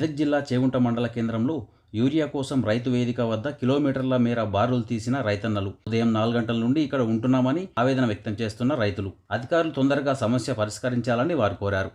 మెదక్ జిల్లా చేగుంట మండల కేంద్రంలో యూరియా కోసం రైతు వేదిక వద్ద కిలోమీటర్ల మేర బారులు తీసిన రైతన్నలు. ఉదయం నాలుగు గంటల నుండి ఇక్కడ ఉంటున్నామని ఆవేదన వ్యక్తం చేస్తున్న రైతులు. అధికారులు తొందరగా సమస్య పరిష్కరించాలని వారు కోరారు.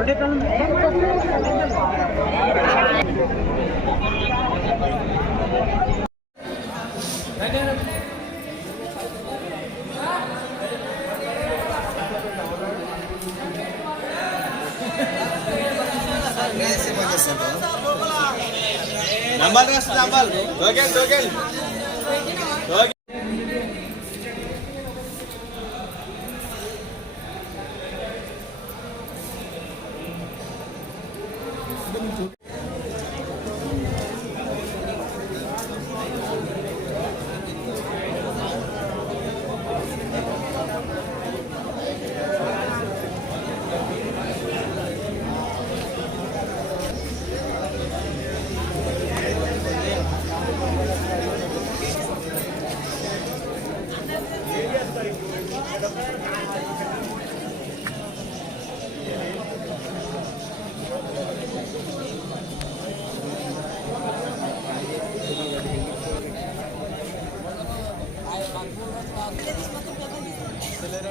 ওটা నంబర్ రాసి ছেলেরা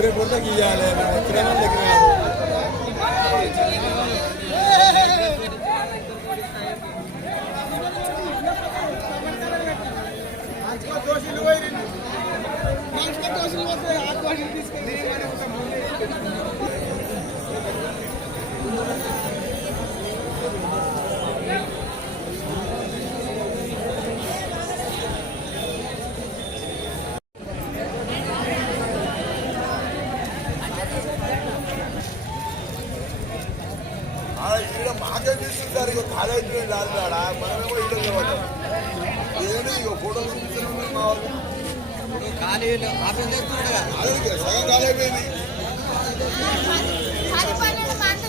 ఊరే కొత్త గీయాలి ఎక్కడైనా దగ్గర మాకే తీసుకుంటారు ఇక కాలేజ్ రాదు కాడ మనమేమో ఇల్లు ఇవ్వడం ఏమి ఇక ఫోటోలు చూపిస్తున్నాం మా వాళ్ళు అదే సగం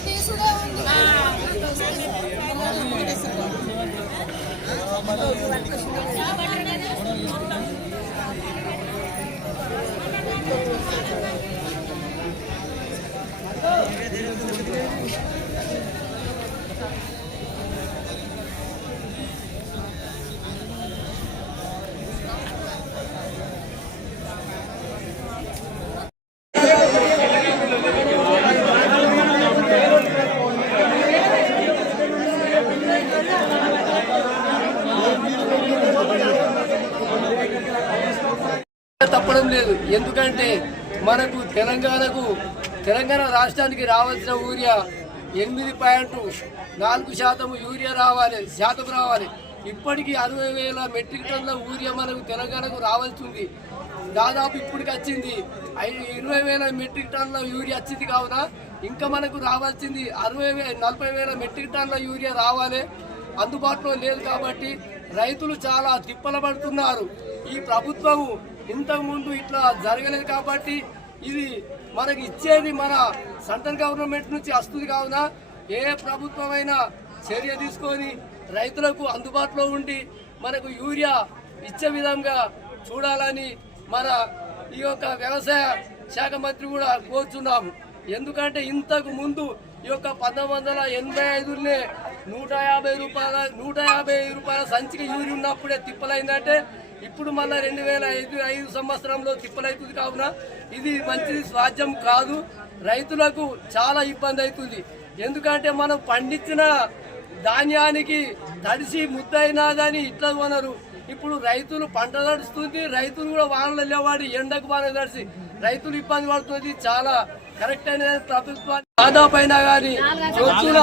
తీసుడే చెప్పడం లేదు. ఎందుకంటే మనకు తెలంగాణకు తెలంగాణ రాష్ట్రానికి రావాల్సిన యూరియా ఎనిమిది పాయింట్ నాలుగు శాతం యూరియా రావాలి శాతం రావాలి. ఇప్పటికీ అరవై వేల మెట్రిక్ టన్నుల యూరియా మనకు తెలంగాణకు రావాల్సి ఉంది దాదాపు ఇప్పటికి వచ్చింది. ఇరవై వేల మెట్రిక్ టన్నుల యూరియా వచ్చింది కావున ఇంకా మనకు రావాల్సింది అరవై వే నలభై వేల మెట్రిక్ టన్నుల యూరియా రావాలి. అందుబాటులో లేదు కాబట్టి రైతులు చాలా తిప్పల పడుతున్నారు ఈ ప్రభుత్వము ఇంతకుముందు ఇట్లా జరగలేదు కాబట్టి ఇది మనకి ఇచ్చేది మన సెంట్రల్ గవర్నమెంట్ నుంచి వస్తుంది కావున ఏ ప్రభుత్వమైనా చర్య తీసుకొని రైతులకు అందుబాటులో ఉండి మనకు యూరియా ఇచ్చే విధంగా చూడాలని మన ఈ యొక్క వ్యవసాయ శాఖ మంత్రి కూడా కోరుచున్నాము. ఎందుకంటే ఇంతకు ముందు ఈ యొక్క పంతొమ్మిది వందల ఎనభై ఐదులోనే నూట యాభై రూపాయల నూట యాభై రూపాయల సంచికి యూరియా ఉన్నప్పుడే తిప్పలైందంటే ఇప్పుడు మళ్ళీ రెండు వేల ఐదు ఐదు సంవత్సరంలో తిప్పలవుతుంది కావున ఇది మంచిది స్వాధ్యం కాదు. రైతులకు చాలా ఇబ్బంది అవుతుంది. ఎందుకంటే మనం పండించిన ధాన్యానికి తడిసి ముద్దయినాదని ఇట్లా కొనరు. ఇప్పుడు రైతులు పంట తడుస్తుంది రైతులు కూడా వానలు లేవాడి ఎండకు వాన తడిసి రైతులు ఇబ్బంది పడుతుంది. చాలా కరెక్ట్ అనేది ప్రభుత్వాన్ని దాదాపు అయినా కానీ రొద్దున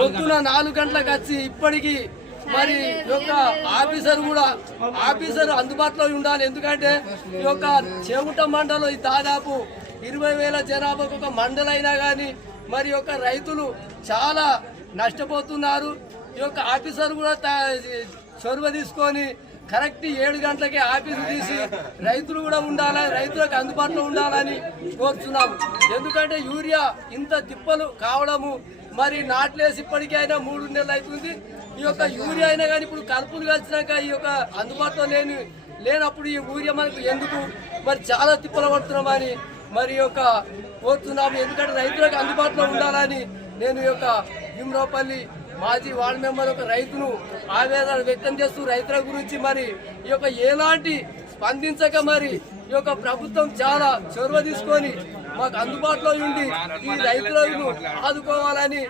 రొద్దున నాలుగు గంటలకు వచ్చి ఇప్పటికీ మరి ఈ యొక్క ఆఫీసర్ కూడా ఆఫీసర్ అందుబాటులో ఉండాలి. ఎందుకంటే ఈ యొక్క చెవుట మండలం దాదాపు ఇరవై వేల జనాభాకు ఒక మండలైనా కానీ మరి యొక్క రైతులు చాలా నష్టపోతున్నారు. ఈ యొక్క ఆఫీసర్ కూడా చొరవ తీసుకొని కరెక్ట్ ఏడు గంటలకే ఆఫీసు తీసి రైతులు కూడా ఉండాలని రైతులకు అందుబాటులో ఉండాలని కోరుతున్నాము ఎందుకంటే యూరియా ఇంత తిప్పలు కావడము మరి నాట్లేసి ఇప్పటికైనా మూడు నెలలు అవుతుంది ఈ యొక్క యూరియా అయినా కానీ ఇప్పుడు కలుపులు కలిసినాక ఈ యొక్క అందుబాటులో లేని లేనప్పుడు ఈ యూరియా మనకు ఎందుకు? మరి చాలా తిప్పలు పడుతున్నామని మరి యొక్క కోరుతున్నాము. ఎందుకంటే రైతులకు అందుబాటులో ఉండాలని నేను ఈ యొక్క భీమరావుపల్లి మాజీ వార్డు మెంబర్ ఒక రైతును ఆవేదన వ్యక్తం చేస్తూ రైతుల గురించి మరి ఈ యొక్క ఎలాంటి స్పందించక మరి ఈ యొక్క ప్రభుత్వం చాలా చొరవ తీసుకొని మాకు అందుబాటులో ఉండి ఈ రైతులను ఆదుకోవాలని